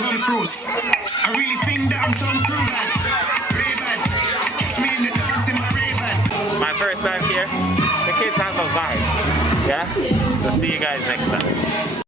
Tom Cruise. I really think that I'm Tom Cruise. Ray-Ban. Catch me in the dance in my Ray-Ban. My first time here. The kids have a vibe. Yeah? So see you guys next time.